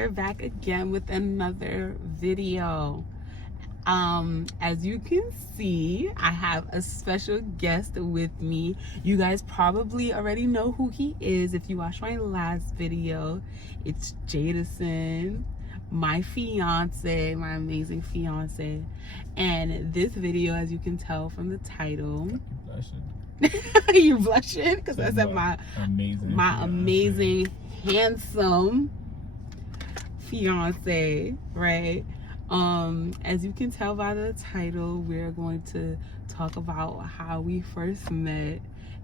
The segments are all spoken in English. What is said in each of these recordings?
here back again with another video. As you can see, I have a special guest with me. You guys probably already know who he is if you watched my last video. It's Jadison, my fiance, my amazing fiance. And this video, as you can tell from the title, you blushing because I said my amazing handsome fiance, right? As you can tell by the title, we're going to talk about how we first met.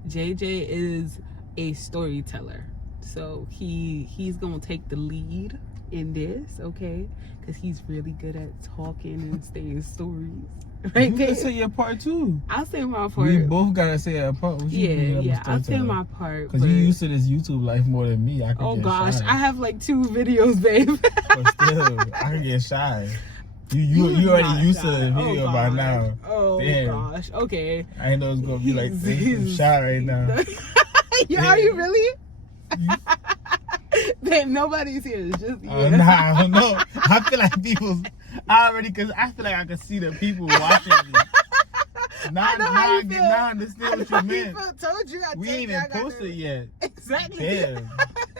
JJ is a storyteller, so he's gonna take the lead in this, okay? Because he's really good at talking and saying stories. Right, you can say your part too. I'll say my part. We both gotta say our part. Yeah, I'll say my part. Because you used to this YouTube life more than me. I could get gosh, shy. I have like 2 videos, babe. But still, I can get shy. You already used to the video by now. Oh gosh, okay. I know it's gonna be like shy right now. Are you really? Babe, nobody's here. It's just you. Nah, I don't know. I feel like cause I feel like I can see the people watching me. Now I understand what you meant. Told you we ain't even posted yet. Exactly. Damn.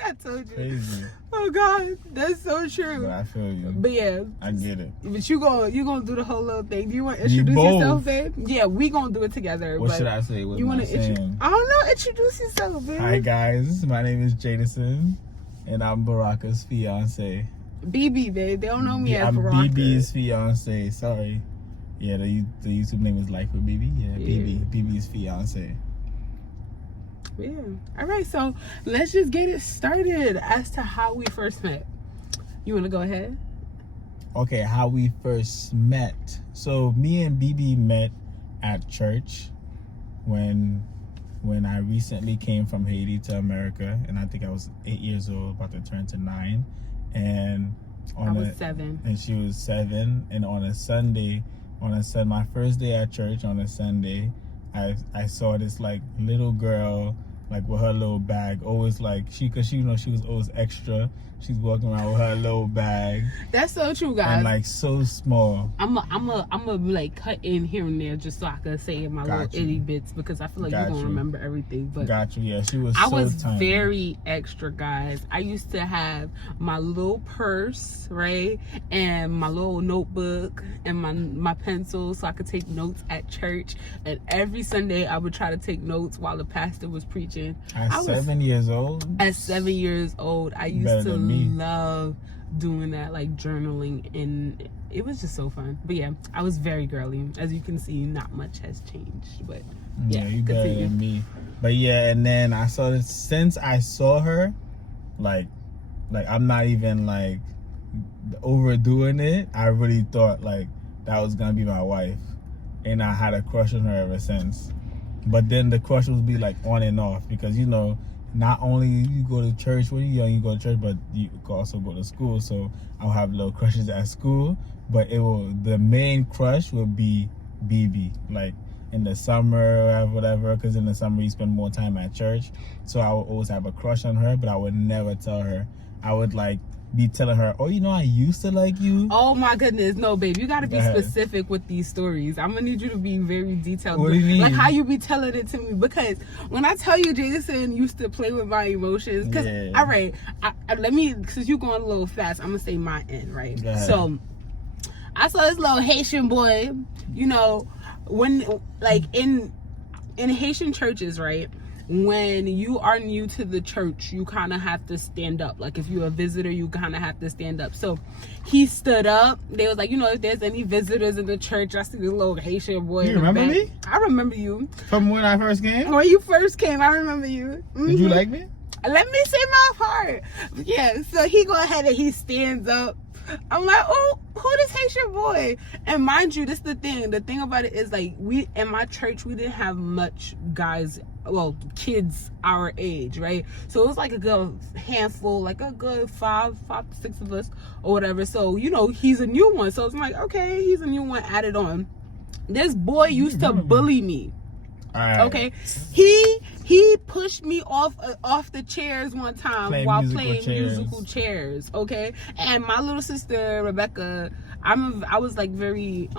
I told you. Crazy. Oh God, that's so true. But I feel you. But yeah, I get it. But you gonna do the whole little thing. Do you want to introduce yourself, babe? Yeah, we gonna do it together. What should I say? What you want to I don't know. Introduce yourself, babe. Hi guys, my name is Jadison, and I'm Baraka's fiance. BB, babe. They don't know me as Baraka. I'm BB's fiance. Sorry. Yeah, the YouTube name is Life with BB. Yeah, BB's fiance. Yeah. All right, so let's just get it started as to how we first met. You want to go ahead? Okay, how we first met. So me and BB met at church when I recently came from Haiti to America, and I think I was 8 years old, about to turn to 9. And I was 7. And she was 7. And on a Sunday, my first day at church on a Sunday, I saw this like little girl, like with her little bag, always like cause she was always extra. She's walking around with her little bag. That's so true, guys. And like so small. I'm a like cut in here and there just so I can say in my little itty bits, because I feel like you're gonna remember everything. But got you. Yeah, she was. I was tiny. Very extra, guys. I used to have my little purse, right, and my little notebook and my pencil, so I could take notes at church. And every Sunday, I would try to take notes while the pastor was preaching. At 7 years old. At 7 years old, I used to love doing that, like journaling, and it was just so fun. But yeah, I was very girly. As you can see, not much has changed, but yeah, you better than me. But yeah, and then I saw this, since I saw her, like I'm not even like overdoing it. I really thought like that was gonna be my wife, and I had a crush on her ever since. But then the crush would be like on and off, because not only you go to church when you're young, you go to church, but you can also go to school. So I'll have little crushes at school, but the main crush will be BB, like in the summer or whatever, because in the summer you spend more time at church. So I would always have a crush on her, but I would never tell her. I would like be telling her, oh, I used to like you. Oh my goodness, no, babe, you gotta be specific with these stories. I'm gonna need you to be very detailed. What do you mean? Like how you be telling it to me, because when I tell you Jason used to play with my emotions, because all right, let me, since you going a little fast, I'm gonna say my end, right? So I saw this little Haitian boy, when like in Haitian churches, right? When you are new to the church, you kind of have to stand up. Like if you're a visitor, you kind of have to stand up. So he stood up. They was like, if there's any visitors in the church, I see this little Haitian boy. You remember me? I remember you. From when I first came? When you first came, I remember you. Mm-hmm. Did you like me? Let me say my part. Yeah, so he go ahead and he stands up. I'm like, oh, who this Haitian boy? And mind you, this is the thing. The thing about it is, like, in my church, we didn't have much guys, kids our age, right? So it was like a good handful, like a good five to six of us or whatever. So, he's a new one. So it's like, okay, he's a new one added on. This boy used to bully me. Right. Okay, he He pushed me off the chairs one time while playing chairs. musical chairs. Okay, and my little sister Rebecca, I was like very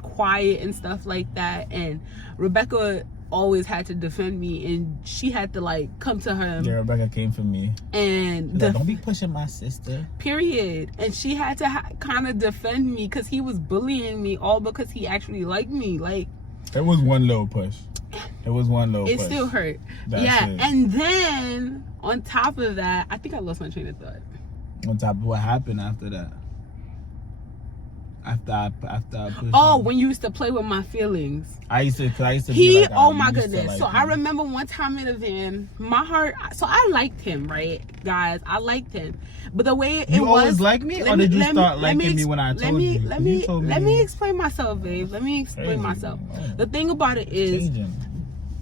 quiet and stuff like that, and Rebecca always had to defend me, and she had to like come to him. Yeah, Rebecca came for me. And don't be pushing my sister. Period. And she had to kind of defend me because he was bullying me, all because he actually liked me. Like, it was one little push. It still hurt. That's it. And then on top of that, I think I lost my train of thought. On top of what happened after that. After I pushed him. When you used to play with my feelings. I used to be like, oh my goodness. Like, so I remember one time in the van, my heart, so I liked him, right? Guys, I liked him. But the way it was. You always liked me? Or did you start liking me when I told you? Let me explain myself, babe. Let me explain myself. Oh. The thing about it is,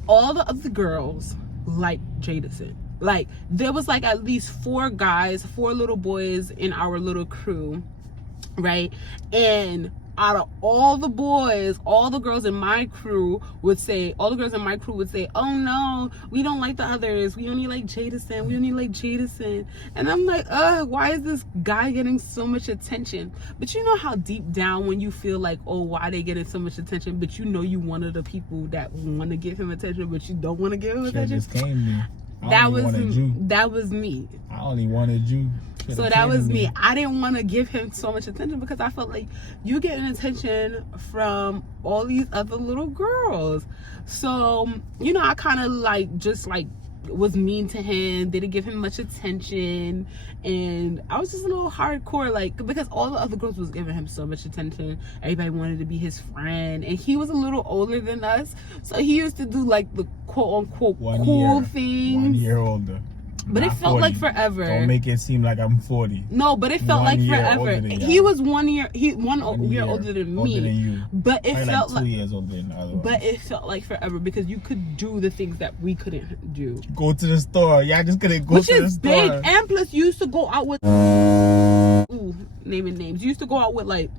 all the other girls like Jadison. Like, there was like at least 4 little boys in our little crew. Right? And out of all the boys, all the girls in my crew would say, oh no, we don't like the others. We only like Jadison. And I'm like, why is this guy getting so much attention? But you know how deep down when you feel like, oh, why are they getting so much attention? But you know you one of the people that want to give him attention, but you don't want to give him attention. Just came to me. That was me. I only wanted you. So that was me. I didn't want to give him so much attention because I felt like you getting attention from all these other little girls. So, I kind of like just like was mean to him, didn't give him much attention, and I was just a little hardcore, like, because all the other girls was giving him so much attention. Everybody wanted to be his friend, and he was a little older than us, so he used to do like the quote-unquote cool things. 1 year older. But it felt 40. like forever. Don't make it seem like I'm 40. No, but it felt like forever. He was 1 year, one year older than me. Older than you. But it felt like 2 years older than the other one. But it felt like forever because you could do the things that we couldn't do. Go to the store. Yeah, I just couldn't go to the store. Which is big. And plus, you used to go out with naming names. You used to go out with like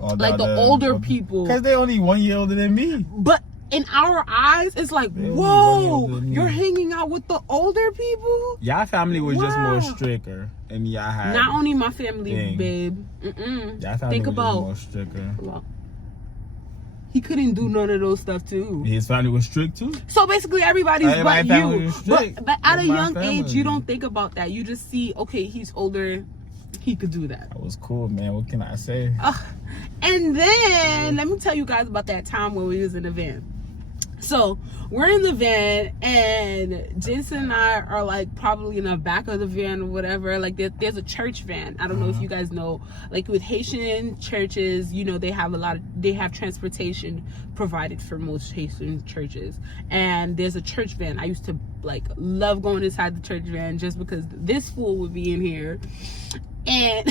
the older people. Because they only 1 year older than me. But in our eyes, it's like, whoa, you're hanging out with the older people? Y'all family was just more stricter. And y'all had... Not only my family, babe. Y'all family was just more stricter. Well, he couldn't do none of those stuff, too. His family was strict, too? So basically, everybody's but you. But at a young age, you don't think about that. You just see, okay, he's older. He could do that. That was cool, man. What can I say? And then, let me tell you guys about that time when we was in the van. So we're in the van, and Jason and I are like probably in the back of the van or whatever. Like there's a church van. I don't know if you guys know, like with Haitian churches, they have transportation provided for most Haitian churches. And there's a church van. I used to like love going inside the church van just because this fool would be in here. And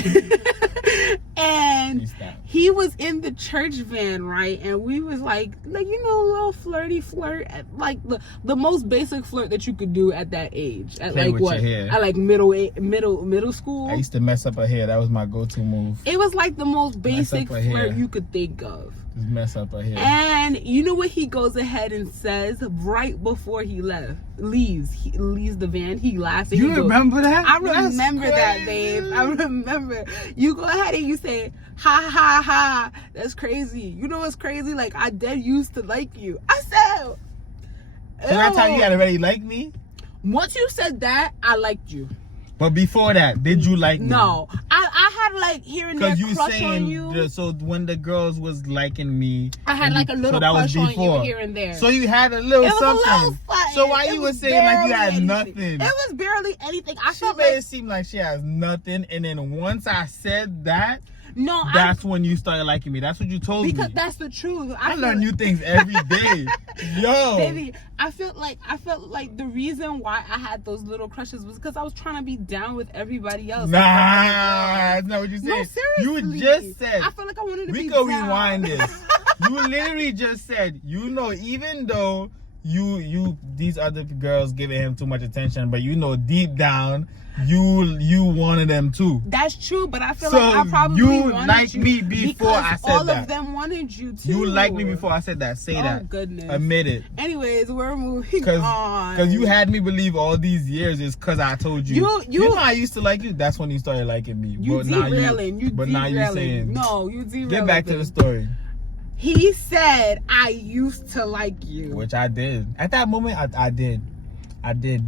he was in the church van, right? And we was like a little flirty flirt, like the most basic flirt that you could do at that age. At Play like with what? Your hair. At like middle school. I used to mess up her hair. That was my go-to move. It was like the most basic flirt you could think of. Just mess up her hair. And you know what he goes ahead and says right before he leaves the van. He laughs. And you remember that? I remember that, babe. I remember. You go ahead and you say, ha ha ha. That's crazy. You know what's crazy? Like, I dead used to like you. I said, so that time you had already liked me? Once you said that, I liked you. But before that, did you like me? No. I had like here and there crush on you. So when the girls was liking me, I had like a little crush on you here and there. So you had a little something. A little so why you were saying like you had nothing? It was barely anything. She made it seem like she has nothing, and then once I said that, no, that's when you started liking me. That's what you told me. Because that's the truth. I learn new things every day. Yo. Baby, I felt like the reason why I had those little crushes was because I was trying to be down with everybody else. Nah, that's not what you said. No, seriously. You just said. I felt like I wanted to be down. We can rewind this. You literally just said, even though these other girls giving him too much attention, but you know deep down you wanted them too. That's true, but I feel So like I probably you wanted liked you me before because I said all that. of them wanted you too. You liked me before I said that. Say that. Oh goodness. Admit it. Anyways, we're moving on. Because you had me believe all these years is because I told you. You know I used to like you. That's when you started liking me. You but derailing. now you saying no. You derailing. Get back to the story. He said I used to like you, which I did. At that moment, I did.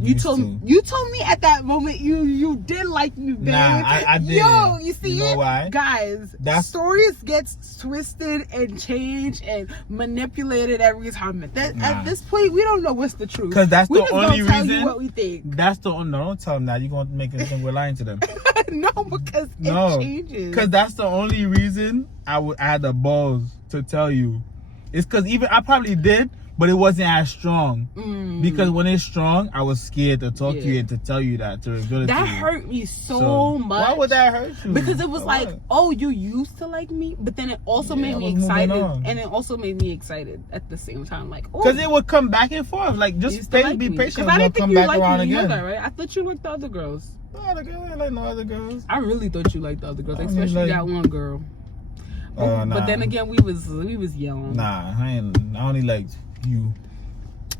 You told me at that moment you did like me, babe. Nah, I did. Yo, you see, you know why? Guys, stories get twisted and changed and manipulated every time. At this point, we don't know what's the truth. Because that's the only reason. Tell you what we think. That's the only. No, don't tell them that. You're gonna make it think we're lying to them. No, because it changes. Because that's the only reason I had the balls to tell you. It's because even I probably did. But it wasn't as strong. Because when it's strong, I was scared to talk to you and to tell you that, to reveal it to you. That hurt me so much. Why would that hurt you? Because it was like, oh, you used to like me, but then it also made me excited. And it also made me excited at the same time. Like, oh. Because it would come back and forth. Like, just be patient. Because I didn't think you liked me either, right? I thought you liked the other girls. No other girls. I like no other girls. I really thought you liked the other girls, especially that one girl. Nah. But then again, we was young. Nah, I only liked you.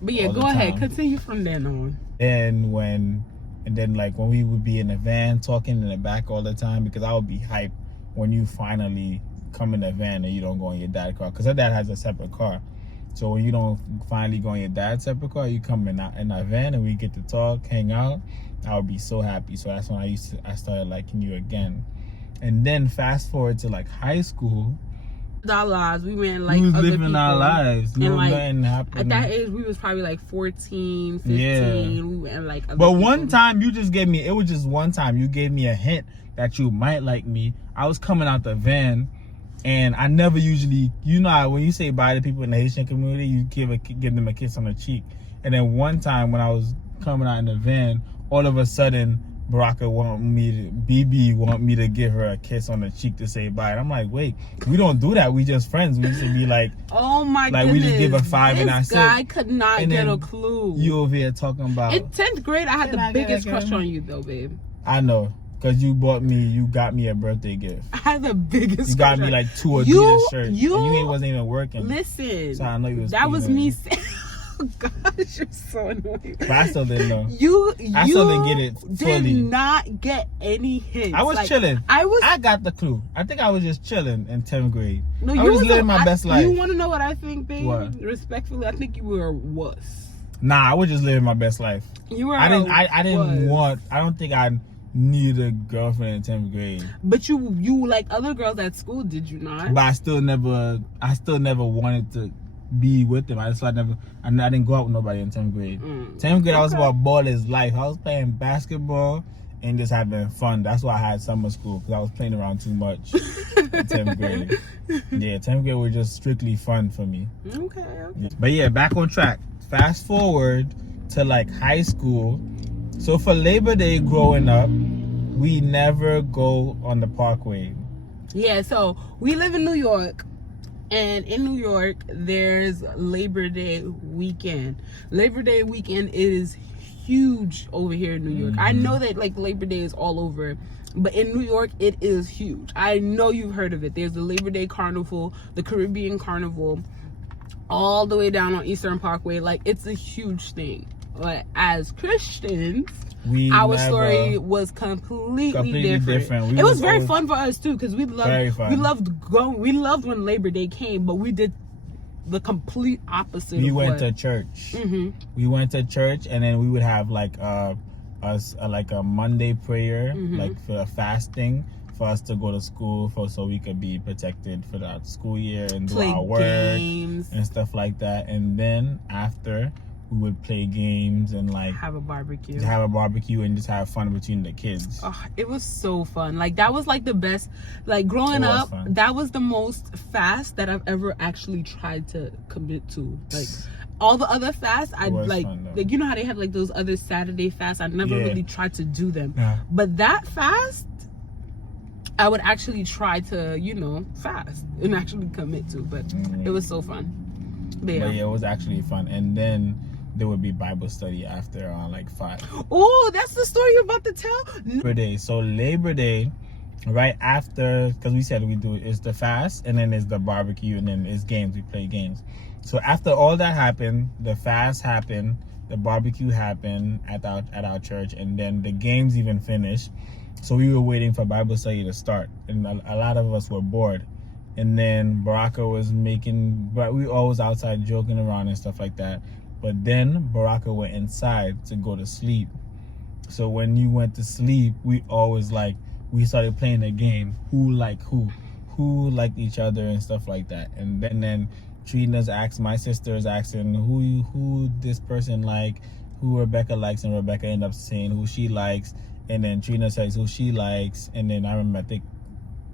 But yeah, go ahead. Continue from then on. And then like when we would be in the van talking in the back all the time, because I would be hyped when you finally come in the van and you don't go in your dad's car, because her dad has a separate car. So when you don't finally go in your dad's separate car, you come in our van and we get to talk, hang out. I would be so happy. So that's when I started liking you again. And then fast forward to like high school. Our lives, we went like we was other living people. our lives. No, like, nothing happened. At that age, we was probably like 14, 15. Yeah. We went like other But people. one time you just gave me, it was just one time you gave me a hint that you might like me. I was coming out the van, and I never usually, you know how when you say bye to people in the Haitian community, you give them a kiss on the cheek. And then one time when I was coming out in the van, all of a sudden BB want me to give her a kiss on the cheek to say bye. And I'm like, wait, we don't do that. We just friends. We used to be like, oh my like goodness. We just give a five and I said. This guy could not get a clue. You over here talking about. In 10th grade, I had the biggest crush on you though, babe. I know. Because you got me a birthday gift. I had the biggest. You got me like 2 Adidas shirts. And you wasn't even working. Listen. So I know you was. That was me saying. Oh gosh, you're so annoying. But I still didn't know. I still didn't get it fully. Did not get any hints. I was chilling. I got the clue. I think I was just chilling in 10th grade. No, I was living my best life. You want to know what I think, babe? What? Respectfully, I think you were a wuss. Nah, I was just living my best life. You were. I don't think I needed a girlfriend in 10th grade. But you like other girls at school, did you not? But I still never wanted to be with them. I didn't go out with nobody in 10th grade. 10th grade, I was about ball is life. I was playing basketball and just having fun. That's why I had summer school, because I was playing around too much in 10th grade. Yeah, 10th grade was just strictly fun for me. Okay. Yeah. But yeah, back on track. Fast forward to like high school. So for Labor Day growing up, we never go on the Parkway. Yeah, so we live in New York. And in New York, there's Labor Day weekend. Labor Day weekend is huge over here in New York. I know that like Labor Day is all over, but in New York, it is huge. I know you've heard of it. There's the Labor Day Carnival, the Caribbean Carnival, all the way down on Eastern Parkway. Like, it's a huge thing. But as Christians, our story was completely different. It was very fun for us too, because we loved when Labor Day came, but we did the complete opposite. We went to church. We went to church, and then we would have like a Monday prayer, like for a fasting, for us to go to school so we could be protected for that school year and do our work and stuff like that. And then after, we would play games and like have a barbecue and just have fun between the kids. Oh, it was so fun. Like, that was like the best. Like, growing up, that was the most fast that I've ever actually tried to commit to. Like, all the other fasts, I'd like you know how they have like those other Saturday fasts? I never really tried to do them. Yeah. But that fast, I would actually try to, fast and actually commit to. But it was so fun. But yeah, it was actually fun. And then there would be Bible study after on like 5. Oh, that's the story you're about to tell? Labor Day. So Labor Day, right after, because we said we do is the fast, and then it's the barbecue, and then it's games. We play games. So after all that happened, the fast happened, the barbecue happened at our church, and then the games even finished. So we were waiting for Bible study to start, and a lot of us were bored. And then Baraka was but we always outside joking around and stuff like that. But then Baraka went inside to go to sleep. So when you went to sleep, we always we started playing a game. Who liked each other and stuff like that. And then Trina's asked, my sister's asking who this person who Rebecca likes, and Rebecca ended up saying who she likes. And then Trina says who she likes. And then I remember,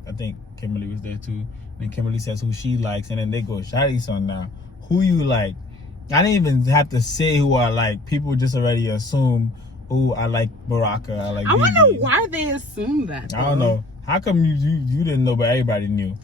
I think Kimberly was there too. And Kimberly says who she likes. And then they go, Shadi son now, who you like? I didn't even have to say who I like. People just already assume, oh, I like Baraka, I like I Bibi. wonder why they assume that. I don't know. How come you didn't know, but everybody knew?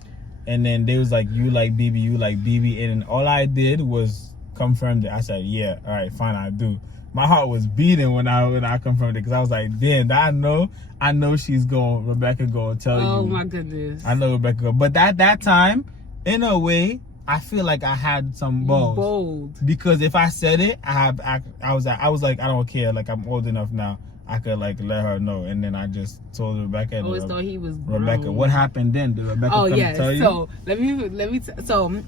And then they was like, you like Bibi, you like Bibi. And then all I did was confirm it. I said, yeah, all right, fine, I do. My heart was beating when I confirmed it, because I was like, damn, I know Rebecca going to tell you. Oh my goodness. I know Rebecca. But that time, in a way, I feel like I had some balls. Bold. Because if I said it, I was like, I don't care. Like, I'm old enough now. I could let her know. And then I just told Rebecca. I always thought he was grown. Rebecca, what happened then? Did Rebecca come tell you? So let me so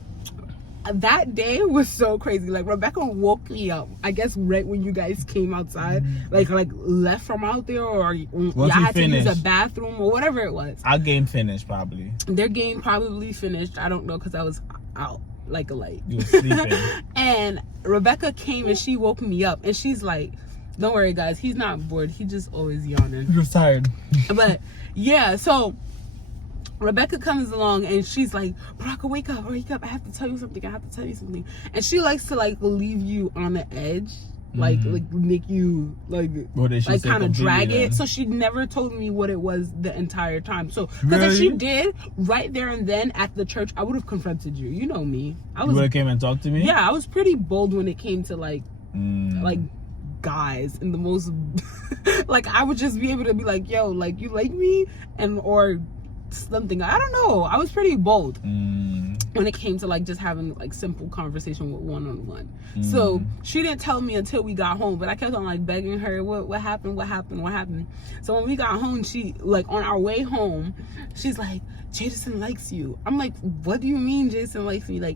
that day was so crazy. Like, Rebecca woke me up, I guess right when you guys came outside, like left from out there, or y'all had to use a bathroom or whatever it was. Our game finished probably. Their game probably finished. I don't know, because I was out like a light. You were sleeping. And Rebecca came and she woke me up, and she's like, don't worry guys, he's not bored, he just always yawning. He was tired. But yeah, so Rebecca comes along and she's like, Baraka, wake up, I have to tell you something, and she likes to leave you on the edge, like make you kind of drag it. So she never told me what it was the entire time. So because if she did right there and then at the church, I would have confronted you. You know me. You would have came and talked to me? Yeah, I was pretty bold when it came to like guys, in the most I would just be able to be like, yo, like, you like me, and or something. I don't know. I was pretty bold when it came to just having simple conversation with one-on-one. So she didn't tell me until we got home, but I kept on begging her, what happened. So when we got home, she on our way home, she's like, Jason likes you. I'm like, what do you mean Jason likes me?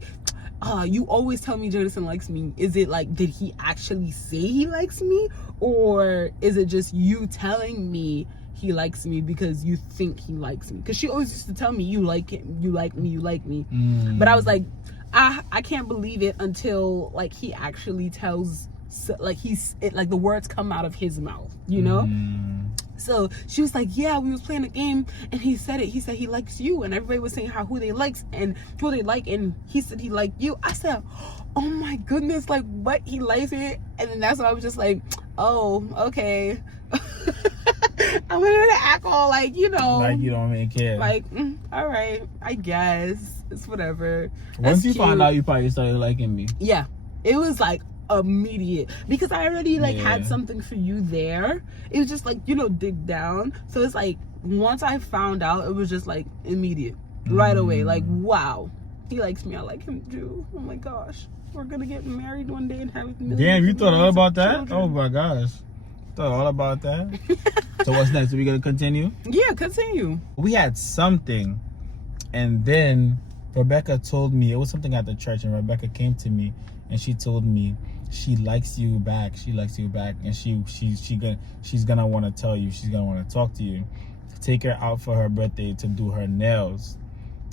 You always tell me Jason likes me. Is it did he actually say he likes me, or is it just you telling me he likes me because you think he likes me? Because she always used to tell me, you like him, you like me. But I was like, I can't believe it until he actually tells, the words come out of his mouth, you know? So she was like, yeah, we was playing a game and he said he likes you, and everybody was saying who they like, and he said he liked you. I said, oh my goodness, what, he likes it? And then that's when I was just like, oh, okay. I'm gonna act all you don't really care. All right, I guess it's whatever. Once you found out, you probably started liking me. Yeah, it was immediate, because I already had something for you there. It was just dig down. So it's once I found out, it was just immediate, right away. Wow, he likes me, I like him too. Oh my gosh, we're gonna get married one day and have damn, you thought all about that? Oh my gosh, thought all about that. So what's next? Are we gonna continue? Yeah, continue. We had something, and then Rebecca told me it was something at the church, and Rebecca came to me and she told me she likes you back, and she's gonna want to tell you, she's gonna want to talk to you, take her out for her birthday to do her nails,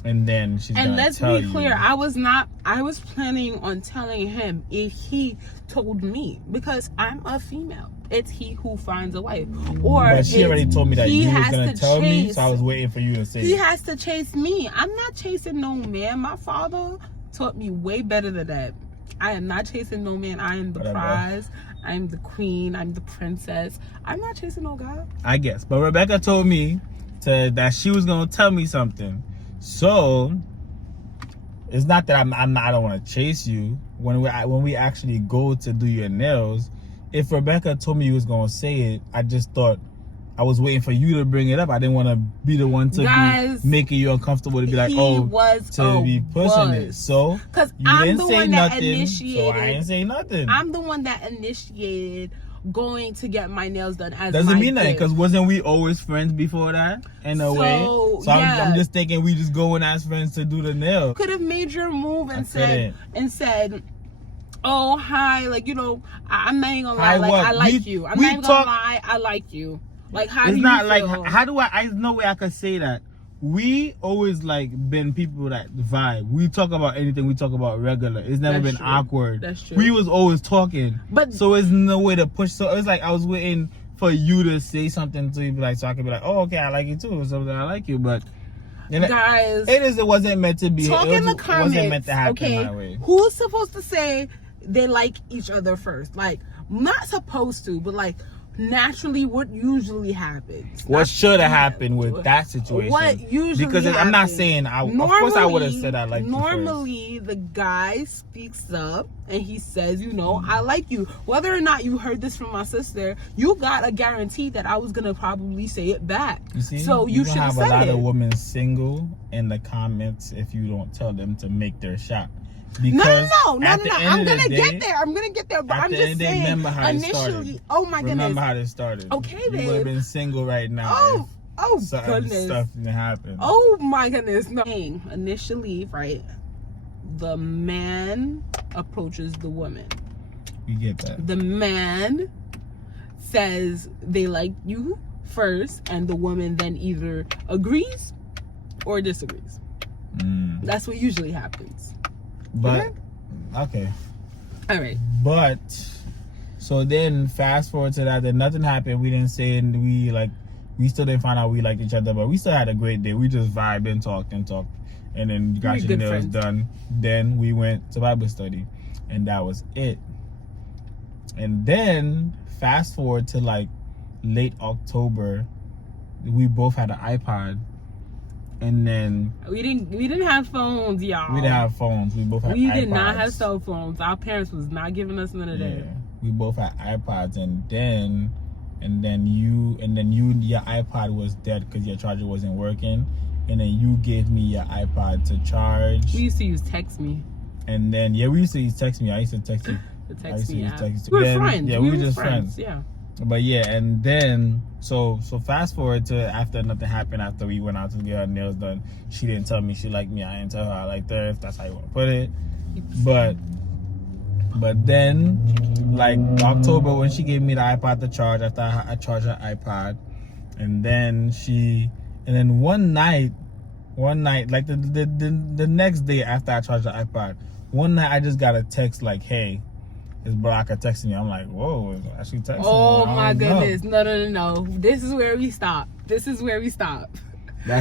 and then she's gonna tell you. And let's be clear, I was planning on telling him if he told me, because I'm a female. It's he who finds a wife. But she already told me that you was gonna tell me, so I was waiting for you to say he has to chase me. I'm not chasing no man. My father taught me way better than that. I am not chasing no man. I am the prize. I am the queen. I'm the princess. I'm not chasing no guy. I guess. But Rebecca told me that she was going to tell me something. So, it's not that I don't want to chase you. When we actually go to do your nails, if Rebecca told me you was gonna say it, I just thought I was waiting for you to bring it up. I didn't want to be the one to be making you uncomfortable to be like, be pushing it. So because you I'm didn't the say one that nothing, initiated. so I didn't say nothing. I'm the one that initiated going to get my nails done. As doesn't my mean that, gift. because wasn't we always friends before that? In a way. So yeah. I'm just thinking we just going as friends to do the nail. Could have made your move and said, oh hi, like, you know, I'm not even gonna lie, like I like you. I'm not even gonna lie, I like you. Like, how do you feel? It's not like, how do I no way I could say that. We always like been people that vibe. We talk about anything, we talk about regular. It's never been awkward. That's true. We was always talking. But so it's no way to push. So it's like I was waiting for you to say something to be like, so I could be like, oh okay, I like you too. So I like you, but guys, it wasn't meant to be. Talk in the comments. It wasn't meant to happen that way. Who's supposed to say they like each other first? Like, not supposed to, but like naturally, what usually happens? What should have happened with that situation? What usually because happens. I'm not saying of course I would have said I like you normally first. The guy speaks up and he says, you know, I like you. Whether or not you heard this from my sister, you got a guarantee that I was gonna probably say it back. You see, so you should have a lot of women single in the comments if you don't tell them to make their shot. Because no. I'm gonna get there. But I'm just saying. Initially, oh my goodness. Remember how this started. Okay, babe. You would have been single right now. Oh goodness. Stuff didn't happen. Oh my goodness. No. Initially, right, the man approaches the woman. You get that. The man says they like you first, and the woman then either agrees or disagrees. That's what usually happens. But okay. All right. But so then fast forward to that, then nothing happened. We didn't say, and we still didn't find out we liked each other, but we still had a great day. We just vibed and talked, and then got your nails done. Then we went to Bible study, and that was it. And then fast forward to like late October, we both had an iPod. And then we didn't have phones, y'all. We didn't have phones. We both had iPods. We did not have cell phones. Our parents was not giving us none of that. Yeah. We both had iPods, and then your iPod was dead because your charger wasn't working, and then you gave me your iPod to charge. We used to use Text Me. And then we used to use Text Me. I used to text you. We were friends. Yeah, we were just friends. Yeah. But yeah, and then so fast forward to after nothing happened, after we went out to get our nails done. She didn't tell me she liked me. I didn't tell her I liked her, if that's how you want to put it. But then like October, when she gave me the iPod to charge, after I charged her iPod, and then one night like the next day after I charged the iPod, one night I just got a text like, hey, is Baraka texting me. I'm like, whoa, is actually texting me. Oh my goodness. No. This is where we stop. That's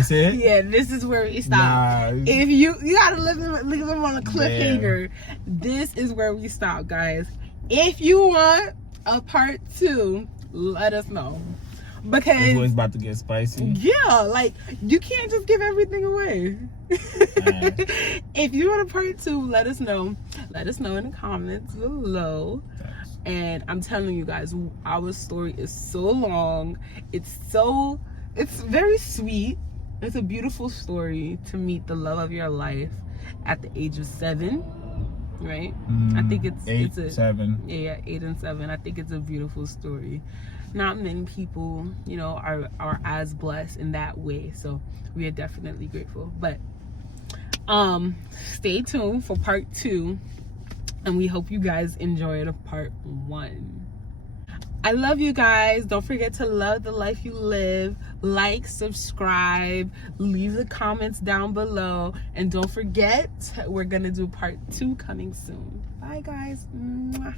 it? Yeah, this is where we stop. Nah. If you gotta leave them on a cliffhanger. Yeah. This is where we stop, guys. If you want a part 2, let us know. Because it's about to get spicy. Yeah, like you can't just give everything away. If you want a part 2, let us know. Let us know in the comments below. Thanks. And I'm telling you guys, our story is so long. It's very sweet. It's a beautiful story to meet the love of your life at the age of 7. Right? I think it's 7. Yeah, 8 and 7. I think it's a beautiful story. Not many people, you know, are as blessed in that way. So we are definitely grateful. But stay tuned for part 2, and we hope you guys enjoyed part 1. I love you guys. Don't forget to love the life you live. Like, subscribe, leave the comments down below, and don't forget, we're gonna do part 2 coming soon. Bye guys. Mwah.